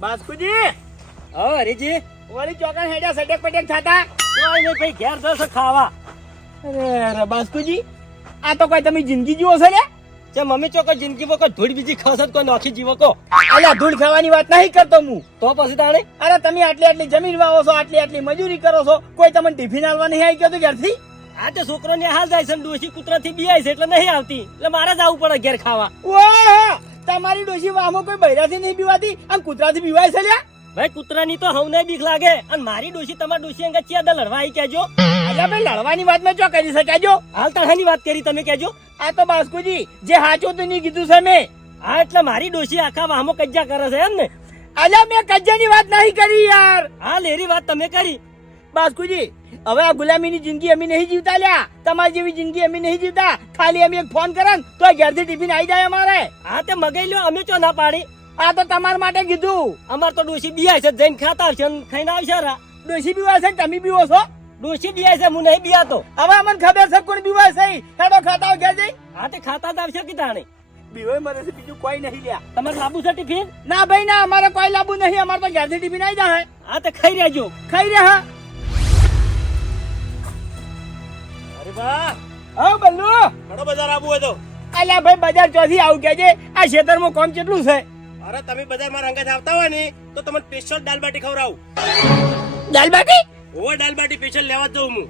બાસ્કુજી! હા હરીજી. વળી ચોકન હેડા સડક પટેક થતા કોઈ નહીં ભાઈ ઘેર જશે ખાવા. અરે અરે બાસ્કુજી આ તો કોઈ તમે જિંદગી જીવો છો ને? જે મમ્મી ચોકો જિંદગી કોઈ ધૂળ બીજી ખાશે કોઈ નોખી જીવો કો અલ્યા ધૂળ ખાવાની વાત નહીં કરતો હું. તો પછી તાણે? અરે તમે આટલી આટલી જમીન વાવો છો આટલી આટલી મજૂરી કરો છો કોઈ તમને ટિફિન આલવા નહીં આવી ગયો તો ઘરથી? આ તો છોકરો ને હાલ જાય છે ને ડોશી કૂતરાથી બીયાય છે એટલે નહીં આવતી. એટલે મારે જ આવવું પડે ઘેર ખાવા. ઓહો! તમારી ડોશી વામો કોઈ બૈરાથી નહીં બીવાતી આમ કૂતરાથી બીવાય છે લ્યા? ભાઈ કૂતરાની તો હવને બીક લાગે અને મારી ડોશી તમારી ડોશી અંગે ચિયા લડવા આવી કેજો અલ્યા ભાઈ લડવાની વાત મેં ચો કરી શકાય હાલ તાહાની વાત કરી તમે કેજો આ તો બાસ્કુજી જે હાચું તો નહીં કીધું છે મેં. હા એટલે મારી ડોશી આખા વામો કજ્જા કરે છે એમ ને? અલ્યા મેં કજ્જાની વાત નહીં કરી યાર. હા લેરી વાત તમે કરી. બાસ્કુજી હવે આ ગુલામીની જિંદગી અમે નહીં જીવતા લ્યા. તમારી જેવી જિંદગી અમે નહીં જીવતા. ખાલી અમે એક ફોન કરન તો ઘેરથી ટિફિન આવી જાય અમારે. હા તે મગાઈ લ્યો અમે ચો ના પાડી? આ તો તમારા માટે કીધું. અમાર તો ડોસી બીયાય છે જઈને ખાતા આવશે અને ખાઈને આવશે રા. ડોશી બીવા છે તમે બીવો છો? ડોસી બીયાય છે હું નહીં બીયાતો હવે અમને ખબર છે કોણ બીવાય છે હેડો ખાતા હોય ઘેર જઈ હા તે ખાતા જ આવશે કે તાણે બીવાય મરે છે બીજું કોઈ નહીં લ્યા. તમારે લાબુ છે ટિફિન? ના ભાઈ ના અમારે કોઈ લાબુ નહીં. અમારે તો ઘેરથી ટિફિન આવી જાય હા તે ખાઈ રહેજો. ખાઈ રહ્યા. અરે હા બલ્લુ. ઘણો બજાર આવું હોય તો. અલ્યા ભાઈ બજાર ચોથી આવું કે છે? આ ખેતરમાં કોમ કેટલું છે? અરે તમે બજારમાં રંગે આવતા હોય ને તો તમને સ્પેશિયલ દાલ બાટી ખવડાવું. દાલ બાટી ઓ દાલ બાટી સ્પેશિયલ લેવા જઉં હું.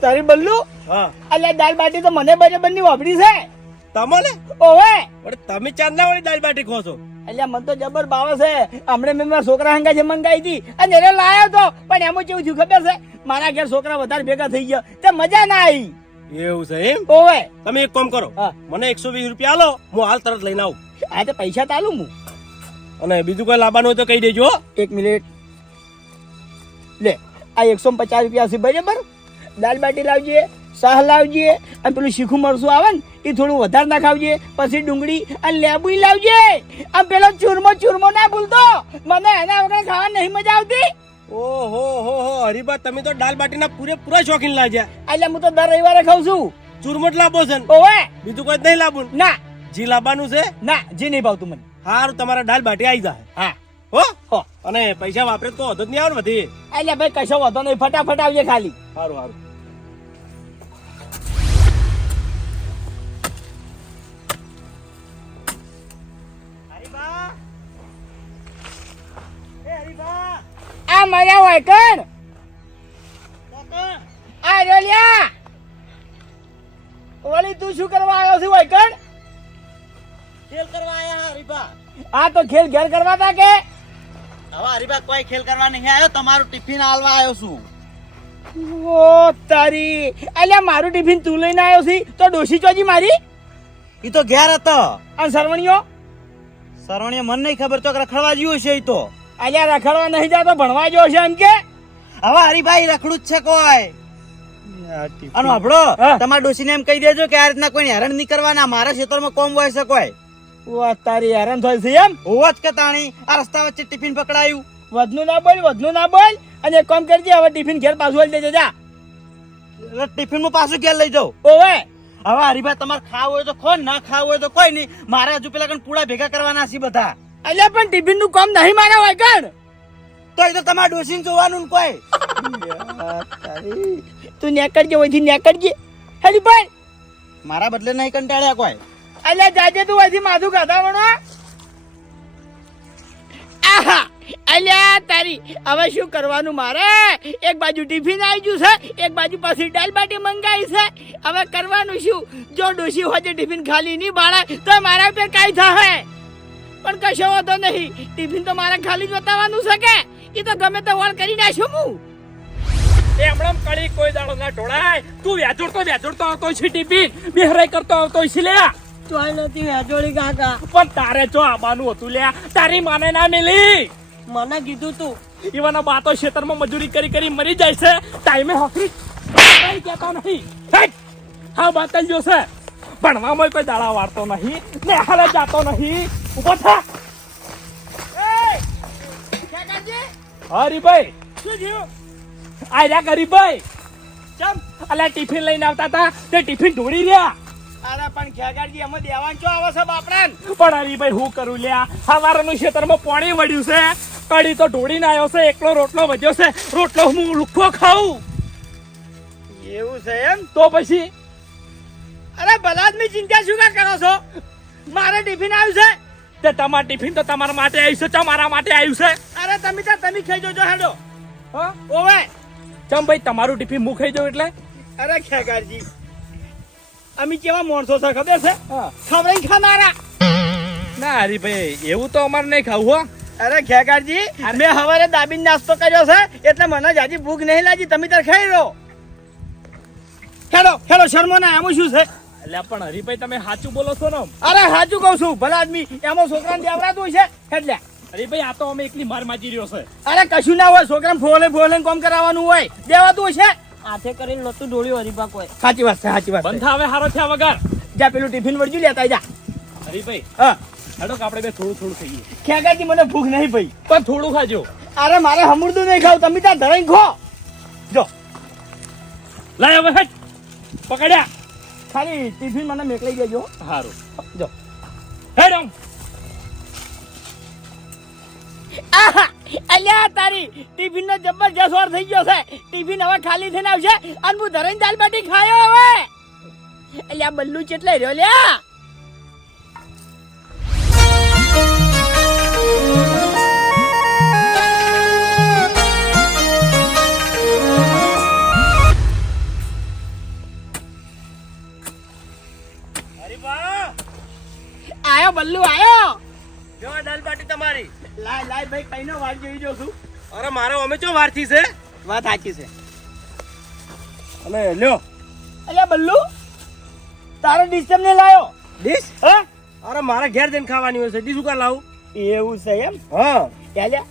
તારી બલ્લુ? હા. અલ્યા દાલ બાટી તો મને બરાબરની વાપરી છે. તમને? ઓવે. પણ તમે ચાંદલા વાળી દાલ બાટી ખો છો. અલ્યા મને તો જબર ભાવે છે. હમણે મેં મારા છોકરા હંગા જે મંગાવી હતી. અને એને લાયો તો. પણ એમાં કેવું થયું ખબર છે? મારા ઘેર છોકરા વધારે ભેગા થઈ ગયા. તે મજા ના આવી. એવું છે એમ? ઓવે. તમે એક કામ કરો. મને એકસો વીસ રૂપિયા આલો. હું હાલ તરત લઈને આવું. આ તો પૈસા તાલુ હું. અને બીજું કોઈ લાવવાનું હોય તો કહી દેજો એક મિનિટ. લે આ એકસો પચાસ રૂપિયા છે બરાબર? દાલ બાટી લાવજે શાહ લાવજે અને પેલું શીખું મરસું આવે ને એ થોડું વધારે નાખાવજે પછી ડુંગળી અને લેબુ લાવજે. આમ પેલો ચૂરમો ચૂરમો ના ભૂલતો. મને એના વગર ખાવા નહીં મજા આવતી. ઓહો હો હો હરીબા તમે તો દાલ બાટીના પૂરેપૂરા શોખીન લાગ્યા. એટલે હું તો દર રવિવારે ખાઉં છું. ચૂરમટ લાવો છે? ઓવે. બીજું કોઈ નહીં લાવું ના? જી લાવવાનું છે? ના જે નહીં ભાવતું મને. હારું તમારા દાલ બાટી આવી જાય હા. હો? હો. અને પૈસા વાપરે તો વધુ જ નહીં આવે ને બધી. એટલે ભાઈ કશો વાંધો નહીં ફટાફટ આવજે ખાલી. સારું સારું આ મર્યા હોય કણ? આ રેલિયા. વળી તું શું કરવા આવ્યો છે હોય કણ? ખેલ કરવા આયા હરીબા આ તો ખેલ ઘેર કરવા તા કે? હવે હરીબા કોઈ ખેલ કરવા નહીં આવ્યો તમારું ટિફિન આલવા આવ્યો છું. ઓ તારી. અલ્યા મારું ટિફિન તું લઈને આવ્યો છે. તો ડોશી ચોજી મારી? ઈ તો ઘેર હતો. અને સરવણીઓ? સરવણીઓ મને નહીં ખબર તો રખડવા જેવું છે ઈ તો. અલ્યા રખડવા નહીં જાતો ભણવા જો છે એમ કે. હવે હરીભાઈ રખડું જ છે કોઈ. અને હબળો હા. તમારા ડોસીને એમ કહી દેજો કે આ રીતના કોઈ હેરાન નહીં કરવાના. મારા ક્ષેત્રમાં કોમ હોય છે કોઈ. ઓ તારી હેરાન થઈ છે એમ? હોવા જ કે તાણી આ રસ્તા વચ્ચે ટિફિન પકડાયું. વધનું ના બોલ વધનું ના બોલ. અને એક કામ કરજે હવે ટિફિન ઘેર પાછું લઈ દેજો જા. એટલે ટિફિનમાં પાછું ઘેર લઈ જાઉં. ઓવે. હવે હરીભાઈ તમારે ખાવું હોય તો ખો ના ખાવું હોય તો કોઈ નહીં. મારે હજુ પેલા કણ પૂડા ભેગા કરવાના છે બધા. અલ્યા પણ ટિફિનનું કામ નહીં મારા હોય કણ? તો એ તો તમારા ડોસીન જોવાનું કોઈ. તું નેકળજે વહીથી નેકળજે હેલી ભાઈ. મારા બદલે નહીં કંટાળ્યા કોઈ. અલ્યા જાજે તું વહીથી માથું ખાધા વણો આહા. અલ્યા તારી હવે શું કરવાનું મારે? એક બાજુ ટિફિન આવી ગયું છે એક બાજુ પાછી દાલ બાટી મંગાવી છે. હવે કરવાનું શું? જો ડોસી હોય ટિફિન ખાલી નહીં બાળે તો મારા પર કાંઈ થાય પણ કશો વાંધો નહીં. ટિફિન તો મારે ખાલી જ બતાવવાનું છે કે. એ તો ગમે તે વળ કરી નાખ્યો હું હમણાં કળી કોઈ દાડો ના ઢોળાય. તું વ્યાજોડતો વ્યાજોડતો આવતો છે ટીપી. બેહરાઈ કરતો આવતો છે લે તોય નથી વ્યાજોડી કાકા. પણ તારે જો આવવાનું હતું લે તારી માને ના મિલી. મને કીધું તું. ઈવાના બાતો ખેતરમાં મજૂરી કરી કરી મરી જાય છે. ટાઈમે હોકરી. કઈ કહેતો નહીં! હા બાતલ જ છે. ભણવામાં કોઈ દાડા વાળતો નહીં ને હાલે જાતો નહીં. ઊભો થા. હરીભાઈ. શું થયું? આર્યા ગરીબભાઈ ચમ? અલ્યા ટિફિન લઈને આવતા હતા તે ટિફિન ઢોળી રહ્યા. અરે પણ ખેગાડજી એમાં દેવાન છો આવે છે બાપડાન પણ હરીભાઈ હું કરું લ્યા? સવારનું ખેતરમાં પાણી વળ્યું છે. કડી તો ઢોળીને આવ્યો છે એકલો રોટલો વધ્યો છે. રોટલો હું લુખો ખાઉં. એવું છે એમ? તો પછી અરે બલાદની ચિંતા શું કા કરો છો? મારે ટિફિન આવ્યું છે? તે તમાર ટિફિન તો તમારા માટે આવ્યું છે તમારા માટે આવ્યું છે? અરે તમે તો તમે ખાઈ જોજો હેડો. હો? ઓવે. ચમ ભાઈ તમારું ટિફિન હું ખાઈ જાઉં એટલે? અરે ખેગારજી અમે કેવા માણસો છે ખબર છે? ખવડાઈ ખાનારા. ના હરીભાઈ એવું તો અમારે નહીં ખાવું હો. અરે ખેગારજી મેં હવારે દાબીને નાસ્તો કર્યો છે એટલે મને જાજી ભૂખ નહીં લાગી તમે તાર ખાઈ રહો હેડો હેડો શર્મો ના આમ શું છે? એટલે પણ હરીભાઈ તમે સાચું બોલો છો ને? અરે સાચું કહું છું. ભલા આદમી એમાં છોકરાને દેવડાતું છે એટલે હરીભાઈ આ તો અમે એકલી માર માજી રહ્યો છે. અરે કશું ના હોય. છોકરાને ફોલે ફોલે કોમ કરાવવાનું હોય. દેવાતું છે? હાથે કરીને લોતું ડોળ્યું હરીભા કોઈ. સાચી વાત છે સાચી વાત બંધ હવે હારો થયા વગર. જા પેલું ટિફિન વળજુ લેતા જા. હરીભાઈ હા. હેડો કે આપણે બે થોડું થોડું ખાઈએ. ખેગાજી મને ભૂખ નહીં ભાઈ. પણ થોડું ખાજો? અરે મારે હમુરદું નહીં ખાવ. તમે ત્યાં ધરાઈ ખો. જો. લાય હવે હેટ પકડ્યા. ખાલી ટિફિન મને મેકલી દેજો. સારું જો. હે આમ અલ્યા તારી ટિફિન નો જબરજસ્ત વાર થઈ ગયો છે. ટિફિન હવે ખાલી થઈને આવશે. અને હું ધરણ દાલ બાટી ખાયો હવે. અલ્યા બલ્લુ ચેટલે રહ્યો લ્યા? આયો બલ્લુ આયો! જો દાલ બાટી તમારી? લાય લાય ભાઈ કઈનો વાટ જોઈ જો છું. અરે મારો અમે ચો વારથી છે? વાત સાચી છે. અલે લ્યો. અલ્યા બલ્લુ તારો ડિસ્ટર્બ તમને લાયો? ડીશ? હા? અરે મારે ઘેર જઈને ખાવાની હોય છે. ડીશ ઉકા લાવું? એવું છે એમ? હા. અલ્યા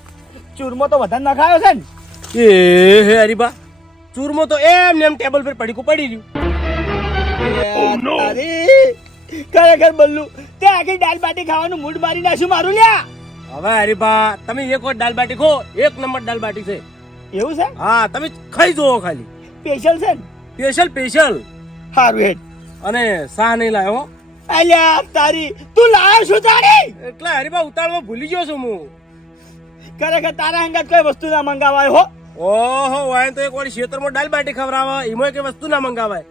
ચૂરમો તો વધારે ના ખાયો છે ને. એ હે હરીબા ચૂરમો તો એમ ને એમ ટેબલ પર પડીકું પડી રહ્યું. અરે ખરેખર બલ્લુ તે આખી દાલ બાટી ખાવાનું મૂડ મારી નાખ્યું મારું લ્યા. હવે હરીભા તમે એક વાર દાલ બાટી ખો એક નંબર દાલ બાટી છે. એવું છે? હા તમે ખાઈ જુઓ ખાલી. સ્પેશિયલ છે સ્પેશિયલ સ્પેશિયલ સારું હેડ. અને શાહ નહીં લાવ્યો હો. અલ્યા તારી તું લાયો શું તારી? એટલે હરીભા ઉતાળમાં ભૂલી ગયો છું હું. ખરેખર તારા અંગત કોઈ વસ્તુ ના મંગાવાય હો. ઓહો વાય તો એક વાર ખેતરમાં દાલ બાટી ખવડાવે એમાં કઈ વસ્તુ ના મંગાવાય.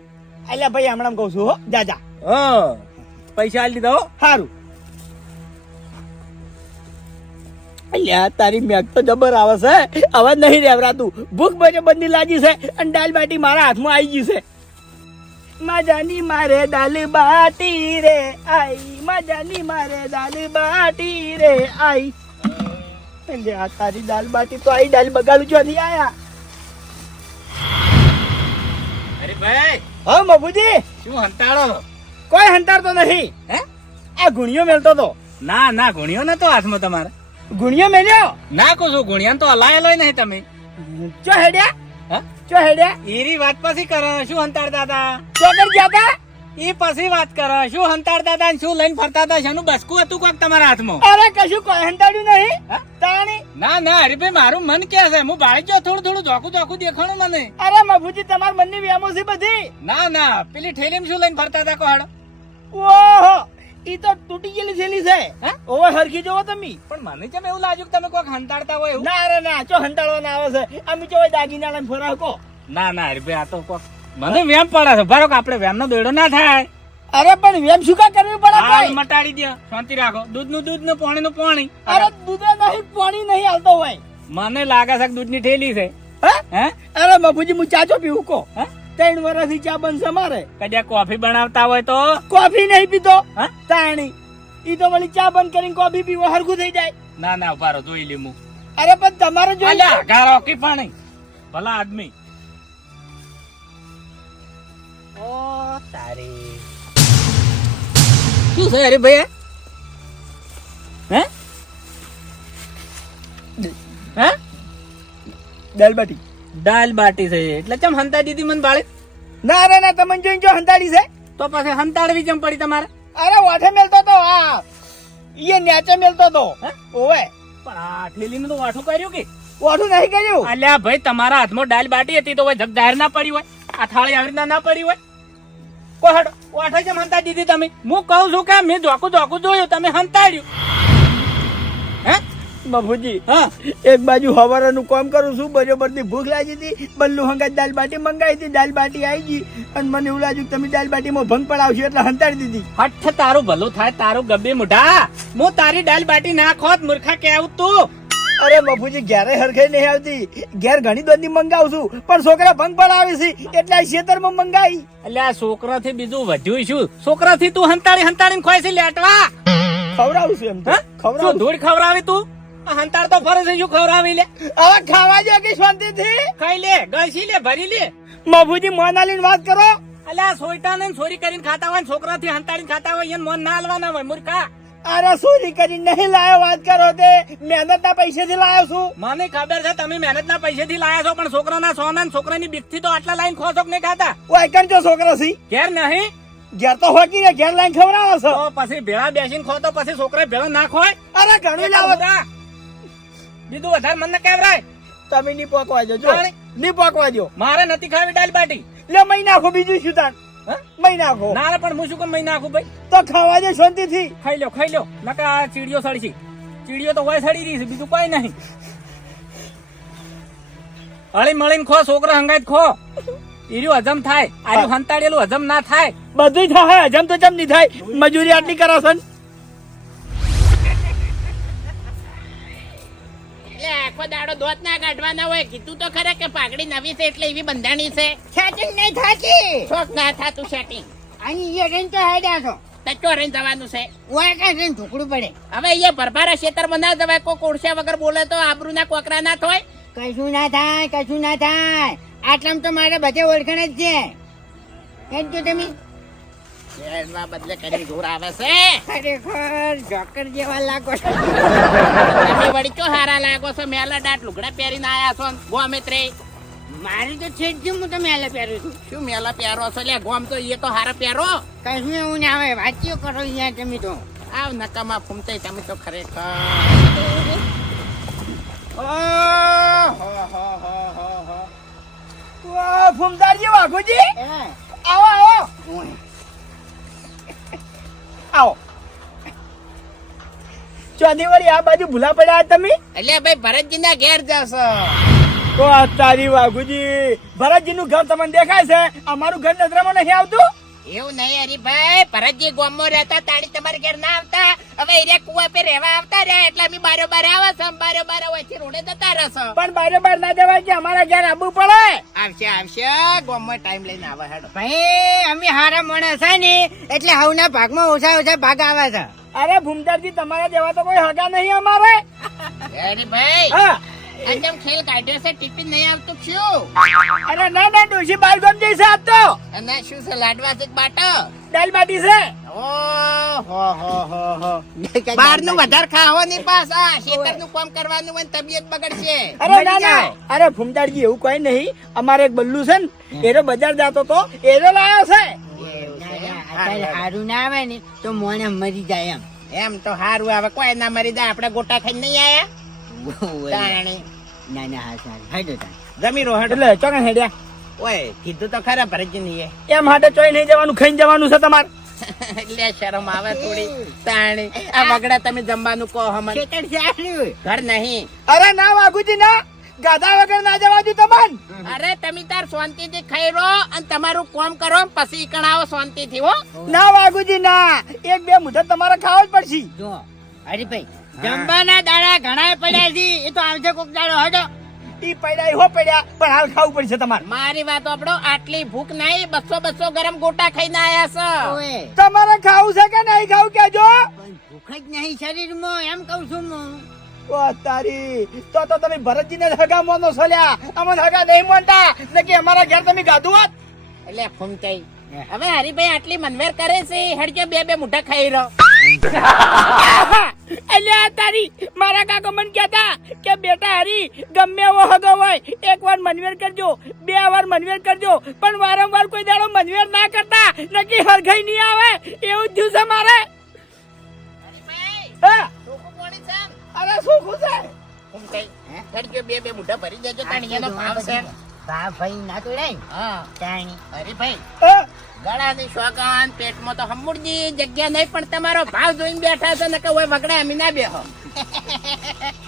અલ્યા ભાઈ હમણાં કહું છું હો જા જા. હા. પૈસા આલી દીધા સારું અલ્યા તારી મેક તો જબર આવે છે. હવે નહીં રેવરાતું. ભૂખ બને બંધી લાગી છે અને દાલ બાટી મારા હાથમાં આવી ગઈ છે. મજાની મારે દાલ બાટી રે આઈ. મજાની મારે દાલ બાટી રે આઈ. આ તારી દાલ બાટી તો આઈ. દાલ બગાડું છો નહીં આયા. અરે ભાઈ. હા મબુજી શું હંતાળો? કોઈ હંતારતો નહીં. હે? આ ગુણિયો મેલતો તો. ના ના ગુણ્યો નતો હાથમાં તમારે. ગુણિયો મેલ્યો? ના કહું છું ગુણિયા તો હલાયેલો નહીં તમે. ચો હેડ્યા? હા? ચો હેડ્યા? એરી વાત પછી કરો શું હંતાર દાદા ચો ચોકર ગયા એ પછી વાત કરો. શું હંતાડતા હતા ને શું લઈને ફરતા હતા? શાનું બસકું હતું કોક તમારા હાથમાં? અરે કશું હંતાડ્યું નહીં? તાણી. ના ના હરીભાઈ મારું મન કે છે? હું બાળી ગયો થોડું થોડું ધોકું ધોકું દેખાણું મને. અરે મફુજી તમારા મનની વ્યામો છે બધી. ના ના પેલી ઠેલીમાં શું લઈને ફરતા હતા કોહડ ઓહો ઈ તો તૂટી ગયેલી થેલી છે. ઓવર ઓવે હરખી જોવો તમે. પણ મને કેમ એવું લાગ્યું કે તમે કોક હંતાડતા હોય એવું? ના અરે ના ચો હંતાડવાના આવે છે? અમે ચો દાગીના લઈને ફરાકો ના ના હરીભાઈ આ તો કોક મને વેમ પડે છે. બરો કે આપણે વેમ નો દોડો ના થાય. અરે પણ વેમ શું કા કરવી પડે ભાઈ? મટાડી દે શાંતિ રાખો. દૂધનું દૂધ ને પાણી. નું પાણી અરે દૂધ નહીં પાણી નહીં આવતો હોય. મને લાગે છે કે દૂધની ઠેલી છે. હા? હે? અરે બાપુજી હું ચાચો પીવું કો હે? ત્રણ વર્ષથી ચા બનશે મારે. કદાચ કોફી બનાવતા હોય તો? કોફી નહીં પીતો? હા? તાણી. ઈ તો વળી ચા બંધ કરીને કોફી પીવો હરખું થઈ જાય. ના ના ઉભારો જોઈ લીમું અરે પણ તમારે જોઈ ગારો કે પાણી ભલા આદમી. ઓ તારી. શું છે અરે ભાઈ હે? હે? દાલ બાટી. દાલ બાટી છે એટલે કેમ હંતા દીધી મને બાળે ના અરે ના તમને જોઈને જો હંતાડી છે. તો પછી હંતાડવી કેમ પડી તમારે? અરે વાઠે મેલતો તો આ. ઈએ ન્યાચે મેલતો તો? ઓવે. પણ આ ઠેલીનું તો વાઠું કર્યું કે? વાઠું નહીં કર્યું? અલ્યા ભાઈ તમારા હાથમાં દાલ બાટી હતી તો જગ જાહેર ના પડી હોય. આ થાળી આવી ના પડી હોય. કોઈ ઓઠે જેમ હંતા દીધી તમે. હું કહું છું કે મેં ધોકું ધોકું જોયું તમે હંતાડ્યું. હે? બાપુજી હા. એક બાજુ હવારાનું કામ કરું છું બરોબરની ભૂખ લાગી હતી બલ્લુ હંગા દાલ બાટી મંગાવી હતી દાલ બાટી આવી ગઈ અને મને એવું લાગ્યું તમે દાલ બાટીમાં ભંગ પડાવશો એટલે હંતાડી દીધી. હઠ તારું ભલું થાય તારું ગબ્બે મુઢા. હું તારી દાલ બાટી ના ખોત મૂર્ખા કેવું તું. અરે બાપુજી ઘેરે હરખાઈ નહીં આવતી. ઘેર ઘણી બધી મંગાવું છું પણ છોકરા ભંગ પડાવે છે એટલે આ ખેતરમાં મંગાઈ. એટલે આ છોકરાથી બીજું વધ્યું શું? છોકરાથી તું હંતાડી હંતાડી ખોય છે લેટવા. ખવડાવું છું એમ તો? ખવડાવું ધૂળ ખવડાવી તું? આ હંતાડ તો ફરે છે શું ખવડાવી લે? હવે ખાવા જો કે શાંતિથી. ખાઈ લે ગળસી લે ભરી લે. બાપુજી મોનાલી વાત કરો. એટલે આ સોયટા ને ચોરી કરીને ખાતા હોય છોકરાથી હંતાડીને ખાતા હોય એને મોન ના હાલવાના હોય મૂર્ખા. અરે સોરી કરી? નહીં લાયો વાત કરો તે. મહેનતના પૈસેથી લાયો છું. મને ખબર છે તમે મહેનતના પૈસેથી લાયા છો પણ છોકરાના સોના ને છોકરાની બીકથી તો આટલા લાઈન ખોશો નહીં ખાતા? વાયકન જો છોકરો સી? ઘેર નહીં? ઘેર તો હોકી ને ઘેર લાઈન ખવડાવો છો? તો પછી ભેળા બેસીને ખો તો પછી છોકરા ભેળો ના ખોય? અરે ઘણું લાવો બીજું વધારે મને કેવરાય. તમે ની પોકવા જો. તાણે. ની પોકવા જો મારે નથી ખાવી દાલ બાટી. લે મહિના નાખો બીજું શું હા? મહી નાખો. ના રે, પણ હું શું કેમ મહી નાખું ભાઈ. તો ખાવા દે શાંતિથી. ખાઈ લો ખાઈ લો નકા આ ચીડીઓ સડી છે. ચીડીઓ તો હોય સડી રહી છે બીજું કઈ નહીં. હળી મળીને ખો છોકરા હંગાઈ ખો. ઈર્યું હજમ થાય. આર્યું હંતાડેલું હજમ ના થાય. બધું થાય હજમ તો જમ નહીં થાય? મજૂરી આટલી કરો ને. એટલે આખો દાડો દોત ના કાઢવાના હોય કીધું તો ખરા કે પાઘડી નવી છે એટલે એવી બંધાણી છે. સેટિંગ નહીં થાતી. શોખ ના થાતું સેટિંગ અહીં રહીને તો હેડ્યા છો. તચ્ચો રહીને જવાનું છે. ઓય કાંઈ રહીને ઢોકળું પડે. હવે અહીંયા ભરભારા ખેતરમાં ના જવાય કોઈ કોળસ્યા વગર બોલે તો આબરૂ ના કોકરા ના થોય. કશું ના થાય કશું ના થાય. આટલામાં તો મારે બધે ઓળખાણ જ છે. હેડ તો તમે. બદલે આવે છે? ખરેખર જોકર જેવા લાગો છો. તમે વળી ચો હારા લાગો છો? મેલા દાટ લુગડા પહેરીને આયા છો? ગોમે ત્રે મારે તો છે જ હું તો મેલા પહેરું છું. શું મેલા પહેરો છો? લે ગોમ તો એ તો હારા પહેરો. કશું એવું ના આવે વાંચ્યો કરો અહીંયા તમે તો. આવ નકામાં ફૂમતે તમે તો ખરેખર. ફૂમતાડજી વાઘુજી. આવો આવો. આવો. ચોથી વળી આ બાજુ ભૂલા પડ્યા તમે? એટલે ભાઈ ભરતજી ના ઘેર જશો. તો તારી વાઘુજી ભરતજી નું ઘર તમને દેખાય છે. અમારું ઘર નજરામાં નહીં આવતું? એવું નહીં હરીભાઈ. ભરતજી ગોમો રહેતા તાણી તમારે ઘેર ના આવતા. હવે એરિયા કુવા પે રહેવા આવતા રહ્યા એટલે અમે બારો બાર આવે છે બારો બાર વચ્ચે રોડે જતા રહેશો પણ બારો બાર ના જવાય કે અમારા ઘેર આવવું પડે? આવશે આવશે. ગોમો ટાઈમ લઈને આવે હેડો. ભાઈ અમે હારા માણસ છે ને એટલે હવના ભાગમાં ઓછા ઓછા ભાગ આવે છે. અરે ભૂમતાડજી તમારા જેવા તો કોઈ હગા નહીં અમારે. અરે ભાઈ હા. અંજમ ખેલ કાઢ્યો છે ટિફિન નહીં આવતું શું અરે ના ના ડોશી બાર ગામ જઈશે આજ તો. અને શું છે લાડવા છે બાટો? દાલ બાટી છે. ઓહો હો હો હો. બહારનું વધારે ખાવો નહીં પાછા. ખેતર કામ કરવાનું હોય તબિયત બગડશે. અરે ના ના. અરે ભૂમતાડજી એવું કોઈ નહીં. અમારે એક બલ્લુ છે ને એરો બજાર જતો તો એરો લાયો છે. સારું ના આવે ને તો મોને મરી જાય એમ. એમ તો હારું આવે. કોઈ ના મરી જાય. આપણે ગોટા ખાઈ નહીં આયા? જમી રહો હેડો એટલે કીધું તો ખરા ભરતજી એમ હાટે ચોઈ નહીં જવાનું ખાઈને જવાનું છે તમારે શરમ આવે થોડી તાણી આ બગડા તમે જમવાનું કહો ઘર નહીં અરે ના વાઘુજી ના ગાધા વગર ના જવા દઉં તમને અરે તમે તાર શાંતિથી ખાઈ રહો અને તમારું કોમ કરો પછી કણાવો શાંતિ શાંતિથી હો ના વાઘુજી ના એક બે મુઠ્ઠા તમારે ખાવો જ પડશે જો હરીભાઈ જમવાના દાડા ઘણા પડ્યા છે. એ તો આવશે કોક દાડો હડો. ઈ પડ્યા હો પડ્યા પણ હાલ ખાવું પડશે તમારે. મારી વાત આપણો આટલી ભૂખ નહીં બસો બસો ગરમ ગોટા ખાઈને આયા છો. તમારે ખાવું છે કે નહીં ખાવું કેજો ભૂખ જ નહીં શરીરમાં એમ કહું છું હું. ઓ તારી તો તો તમે ભરતજીને હગા મોનો સોલ્યા અમને હગા નહીં મોનતા. ને અમારા ઘેર તમે ગાધું હોત? એટલે ફૂમતાઈ હવે હરીભાઈ આટલી મનવેર કરે છે હડકે બે બે મુઠા ખાઈ રહ્યો અલ્યા તારી મારા કાકા મને કહેતા કે બેટા હરી ગમે એવો હગો હોય એક વાર મનવેર કરજો બે વાર મનવેર કરજો પણ વારંવાર કોઈ દાડો મનવેર ના કરતા નક્કી હરખાઈ નહીં આવે એવું જ છે મારે. હા. ચોખ્ખું કોણી છે ને? અરે શું છે. બે બે મુઠ્ઠા ભરી દેજો તાણી એનો ભાવ છે. બા ભાઈ ના તો રહી હા તાણી હરીભાઈ હા, ગળાની શોકાન પેટમાં તો હમુડની જગ્યા નહીં પણ તમારો ભાવ જોઈને બેઠા છે ને કે ઓય વગડા અમે ના બેહો.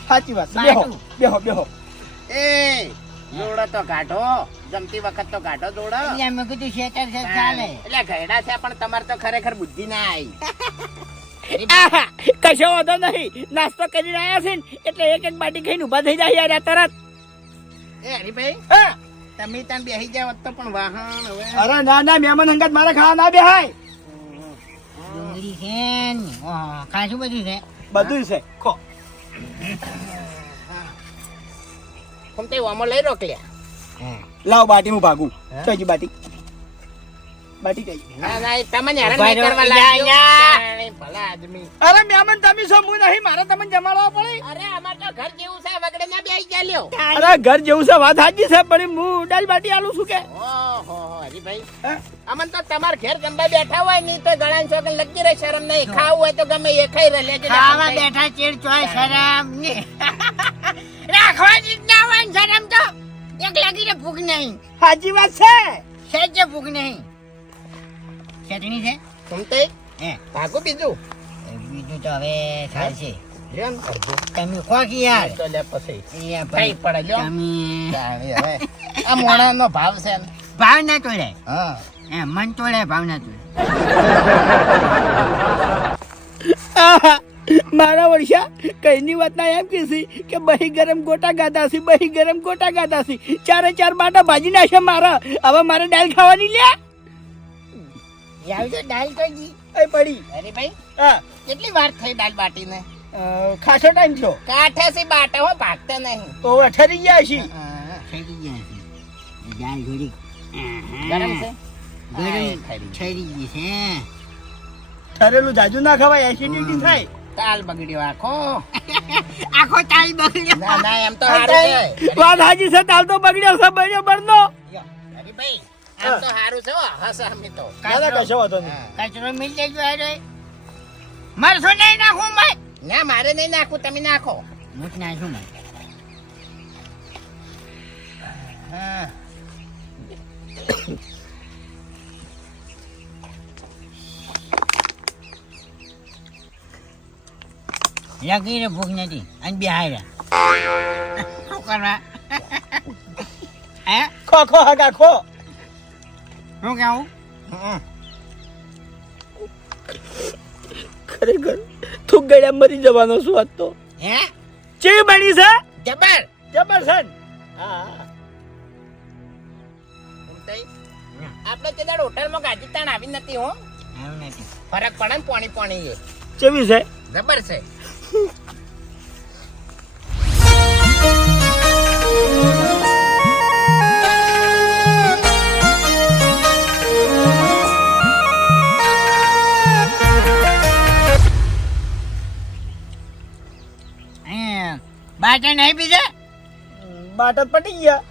સાચી વાત બેહો બેહો બેહો. એ દોડો તો કાઢો. જમતી વખત તો કાઢો દોડો એમ કીધું શેતર છે ચાલે. એટલે ઘરડા છે પણ તમારે તો ખરેખર બુદ્ધિ ના આવી કશો વાંધો નહીં. નાસ્તો કરીને આયા છે ને એટલે એક એક બાટી ખાઈને ઊભા થઈ જાય યાર તરત. એ હરીભાઈ હા. તમે ત્યાં બેસી જાવ તો પણ વાહન હવે. અરે ના ના મહેમાન હંગત મારા ખાવા ના બેહાય. ડુંગળી છે ખાસું બધું છે? બધું છે ખો. હું. તે ઓમો લઈ રોકલ્યા? લાવ બાટી હું ભાગું. ચોજી બાટી. બાટી કઈ ના ના તમને હેરાન નહીં કરવા લાગ્યો. ભલા આદમી. અરે મહેમાન તમે છો હું નહીં મારે તમને જમાડવા પડે. અરે અમાર તો ઘર જેવું છે વગડે ના બેસી ચાલ્યો અરે ઘર જેવું છે વાત સાચી છે પણ હું ઉડાલ બાટી આલું છું કે? ઓહો હરીભાઈ. અમન તો તમાર ઘેર જમવા બેઠા હોય નહીં તો ગળાન ચોકન લગી રહે શરમ નહીં. ખાવું હોય તો ગમે એ ખાઈ રહે લેજે ખાવા બેઠા ચેડ ચોય શરમ ને રાખવાની જ ના હોય શરમ તો. એક લાગીને ભૂખ નહીં. સાચી વાત છે. સહેજે ભૂખ નહીં. ચટણી છે? તમતે હે. ભાગું બીજું. બીજું તો હવે થાય છે. લ્યો ને અડધું. તમે ખો કે યાર? તો લે પછી. અહીંયા ખાઈ પડે લ્યો. તમે હવે આ મોણાનો ભાવ છે ભાવ ના તોડે. હા. હે મન તોડે ભાવ ના તોડે. આહા, મારા વર્ષા કઈની વાત ના એમ કીધી કે બહી ગરમ ગોટા ગાતા છે બહી ગરમ ગોટા ગાતા છે. ચારે ચાર બાટા ભાજી નાખે મારા. હવે મારે દાલ ખાવાની લે. યાર તો દાલ તો જી એ પડી. અરે ભાઈ હા. કેટલી વાર થઈ દાલ બાટીને? ખાસો ટાઈમ થયો. કાઠે સી બાટા હો ભાગતા નહીં. તો હવે ઠરી ગયા છે ઠરી ગયા છે દાલ ઘડી. ગરમ છે? ગરમ ઠરી ગઈ. છે. ઠરેલું જાજુ ના ખવાય એસિડિટી થાય. તાલ બગડ્યો આખો. આખો તાલ બગડ્યો. ના ના એમ તો વાત હાજી છે તાલ તો બગડ્યો છે બગડ્યો બરનો અરે ભાઈ આમ તો સારું છે હો. અમે તો. દાદા કશો વાંધો નહીં. કચરો મિલ જજો અરે મરસો નહીં નાખું ના મારે નહીં નાખું તમે નાખો. મુઠ નાખું મેં હા. લગીને ભૂખ નથી. અને બિહાર શું કરવા? હે ખો ખો હગા ખો. શું કહું ખરેખર તું ગળ્યા મરી જવાનો શું આજ તો. હે? ચેવી બની છે? જબર. જબર છે હા આપણે તે દાડ હોટલમાં ગાજી તાણ આવી નથી હો. નથી. ફરક પડે ને પાણી પાણી ચેવી છે? જબર છે. બાટા નહીં બીજા બાટ પટી ગયા.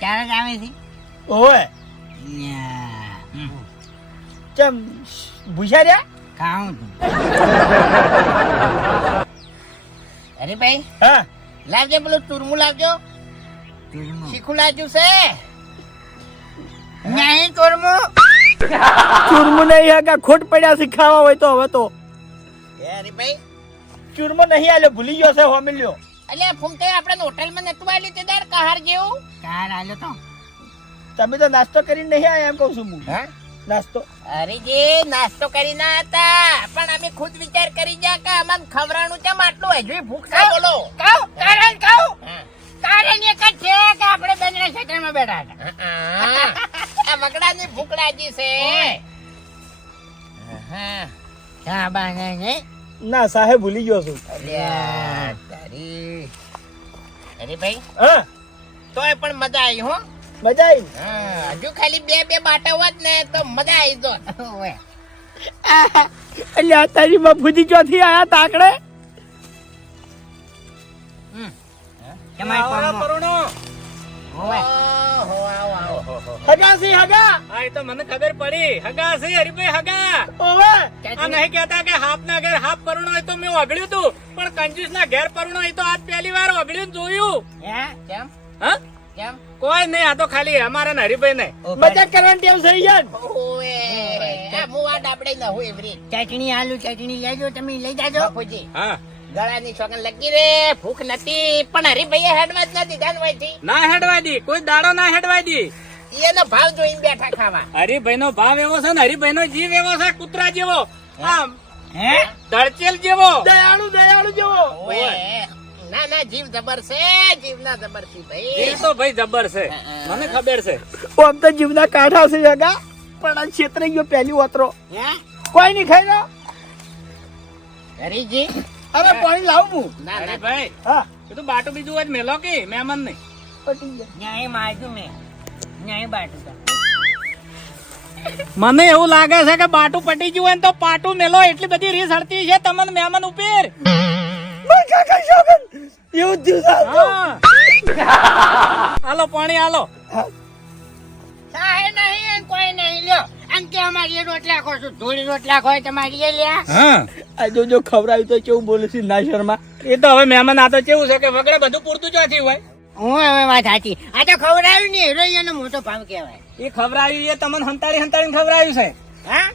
ક્યારે આવે છે? ઓય. ચમ ભૂસ્યા રહ્યા ખાઉં અરે ભાઈ હા. લાવજો પેલું ચૂરમું લાવજો. શીખું લાવજો છે? નહીં ચૂરમું. ચૂરમું નહીં આગા ખોટ પડ્યા છે ખાવા હોય તો હવે તો. અરે ભાઈ ચૂરમો નહીં આલ્યો ભૂલી ગયો છે હોમિલ્યો અલ્યા ફૂમતે આપણે હોટલમાં નતું આલ્યું તે દાડ કહાર જેવું. કહાર આલો તો. તમે તો નાસ્તો કરીને નહીં આયા એમ કહું છું હું. હા? નાસ્તો. અરે જે નાસ્તો કરી ના હતા. પણ અમે ખુદ વિચાર કરી જા કે અમને ખવરાણું ચમ આટલું હજુ ભૂખ થાય બોલો. કહું કારણ કહું. કારણ એક જ છે કે આપણે બંને સેકન્ડમાં બેઠા હતા. આ વગડાની ભૂખ લાગી છે. હા. હા બા નહીં નહીં. ના સાહેબ ભૂલી ગયો છું. અલ્યા, તારી. અરે ભાઈ હા. તોય પણ મજા આવી હો. મજા આવી? હા, હજુ ખાલી બે બે બાટા હોત ને તો મજા આવી જો. એટલે આ તારી બાપુજી ક્યાંથી આયા તાકડે? તમારી પામમાં. ઓવે. ઓહો, આવો, આવો. હગા! સી હગા હા એ તો મને ખબર પડી. હગા છે હરીભાઈ હગા! ઓવે! આ નહીં કહેતા કે હાફ ના ઘેર હાફ પરુણો હોય તો મેં વાગડ્યું તું. પણ કંજૂસ ના ઘેર પરુણો હોય તો આજ પહેલી વાર વાગડ્યું જોયું. હે? કેમ? હા? કેમ? કોઈ નહીં આ તો ખાલી અમારે ને હરીભાઈ ને. મજા કરવાની ટેવ થઈ જાય. ઓએ ન હોય એવરી ચટણી આલુ ચટણી લેજો તમે લઈ જાજો. બાપુજી. હા. ગળાની છોકન લગી રે ભૂખ નથી. પણ હરીભાઈએ હેડવા જ નથી હોય ના હેડવા દી કોઈ દાડો ના હેડવા દી. એનો ભાવ જોઈને બેઠા ખાવા. હરીભાઈ નો ભાવ એવો છે ને હરીભાઈ નો જીવ એવો છે કૂતરા જેવો. આમ હે? ધડચેલ જેવો. દયાળુ દયાળુ જેવો. ના ના જીવ જબર છે જીવ ના જબર છે ભાઈ. જીવ તો ભાઈ જબર છે. મને ખબર છે. આમ તો જીવના કાઢા છે જગા. પણ આ ક્ષેત્રે ગયો પહેલી ઓતરો. હે? કોઈ નહીં ખાઈ લો હરીજી અરે પાણી લાવું હું. ના ના. ભાઈ હા. એ તો બાટું બીજું હોય મેલો કે મહેમાન ને. પટી ગયા. ન્યાય માજું મેં. ન્યાય બાટું મને એવું લાગે છે કે બાટું પટી ગયું હોય ને તો પાટું મેલો. એટલી બધી રીસ હડતી છે તમને મહેમાન ઉપર. એવું થયું. હાલો પાણી હાલો. આમ કે અમારી એ રોટલા ખો છું? ધૂળી રોટલા ખોય તમારી એ લ્યા? હા. આ જો જો ખવડાવ્યું તો કેવું બોલે છે ના શર્મા? એ તો હવે મહેમાન આ તો કેવું છે કે વગડે બધું પૂરતું ચોથી હોય? હું હવે વાત સાચી. આ તો ખવડાવ્યું ને હીરો એનો મોટો ભાવ કહેવાય. એ ખવડાવ્યું એ તમને હંતાડી હંતાડીને ખવડાવ્યું છે? હા?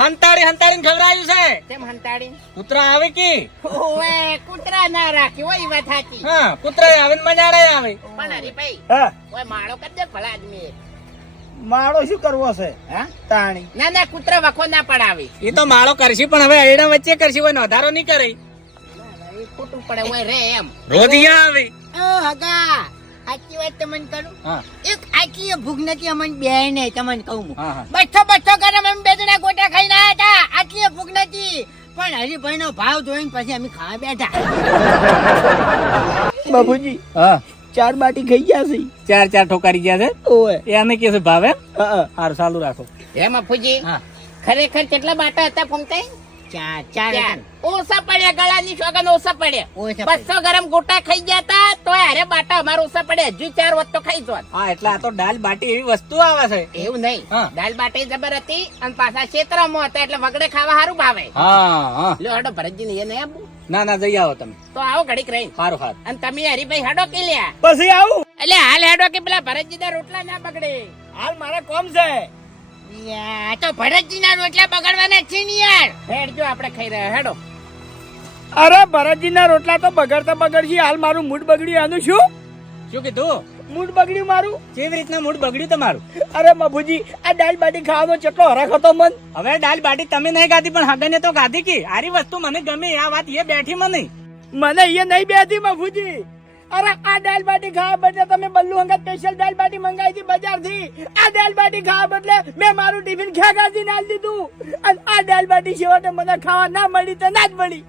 હંતાડી હંતાડીને ખવડાવ્યું છે? તેમ હંતાડી કૂતરા આવે કે? ઓએ કૂતરા ના રાખી હોય ઈ વાત સાચી. હા કૂતરા આવે ને મજાડે આવે. પણ હરીભાઈ હા. ઓય માળો કરી દે ભલા આદમી મારો શું કરવો છે હા? તાણી. ના ના કૂતરા વખો ના પડાવી. એ તો માળો કરશી પણ હવે એડા વચ્ચે કરશી હોય ને નહીં કરે. ખોટું પડે હોય રે એમ. રોધિયા આવે. ઓ હગા આખી વાત તમને કરું? એક આખી ભૂખ નથી અમને બે નહીં તમને કહું હું. બચ્છો ગરમ એમ બે જણા ગોટા ખાઈને આયા હતા. આટલી ભૂખ નથી પણ હરીભાઈ નો ભાવ જોઈને પછી અમે ખાવા બેઠા. બાબુજી હા. ચાર બાટી ખાઈ ગયા છે. ચાર ચાર ઠોકારી ગયા છે? ઓય એને કે છે ભાવે? હા, હા. સારું ચાલુ રાખો. એમ અફુજી ખરેખર કેટલા બાટા હતા ફૂમતે ચાર ચાર પડ્યા ગળાની પડ્યા. બસો ગરમ ગોટા ખાઈ ગયા હતા તો અરે બાટા અમારા ઓછા પડ્યા. હજુ ચાર વત તો ખાઈ જોત હા એટલે આ તો દાલ બાટી એવી વસ્તુ આવે છે. એવું નહીં. હા. દાલ બાટી જબર હતી અને પાછા ક્ષેત્રમાં હતા એટલે વગડે ખાવા સારું ભાવે. હા હા. લ્યો હડો ભરતજી ને નહીં આવું ના ના જઈ આવો તમે. તો આવો ઘડીક રહી. સારું હાર. અને તમે હરીભાઈ હડો કે લ્યા? પછી આવું. એટલે હાલ હેડો કે પેલા ભરતજી ના રોટલા ના બગડે. હાલ મારે કોમ છે. આ તો ભરતજી ના રોટલા બગડવાના છે ને યાર. હેડજો આપણે ખાઈ રહ્યા હેડો. અરે ભરતજી ના રોટલા તો બગડતા બગડશે હાલ મારું મૂડ બગડ્યું આનું શું? શું કીધું? મૂડ બગડ્યું મારું? કેવી રીતના મૂડ બગડ્યું તમારું? અરે બાબુજી આ દાલ બાટી ખાવાનો કેટલો હરખ હતો મન. હવે દાલ બાટી તમે નહીં ખાધી પણ હગને તો ખાધી કે? આરી વસ્તુ મને ગમે આ વાત એ બેઠી મને. મને એ નહીં બેઠી બાબુજી અરે આ દાલ બાટી ખાવા બદલે તમે બલ્લુ અંગત સ્પેશિયલ દાલ બાટી મંગાવી હતી બજારથી આ દાલ બાટી ખાવા બદલે મેં મારું ટિફિન ખેગાથી નાલ દીધું. અને આ દાલ બાટી છેવટે મને ખાવા ના મળી તો ના જ મળી.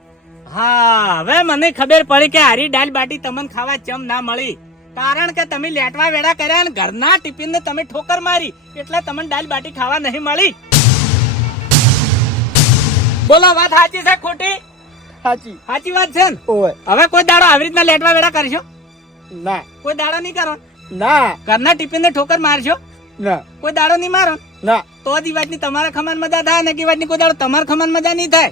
હા હવે મને ખબર પડી કે હારી દાલ બાટી તમને ખાવા ચમ ના મળી. કારણ કે તમે લેટવા વેડા કર્યા અને ઘરના ટિફિન ને તમે ઠોકર મારી એટલે તમને દાલ બાટી ખાવા નહીં મળી. બોલો વાત સાચી છે ખોટી? સાચી. સાચી વાત છે ને? ઓય હવે કોઈ દાડો આવી રીતના લેટવા વેડા કરશો? ના. કોઈ દાડો નહીં કરો? ના. ઘરના ટિફિન ને ઠોકર મારશો? ના. કોઈ દાડો નહીં મારો? ના. તો જ વાતની તમારા ખમાન મજા થાય ને કે વાતની કોઈ દાડો તમારા ખમાન મજા નહીં થાય?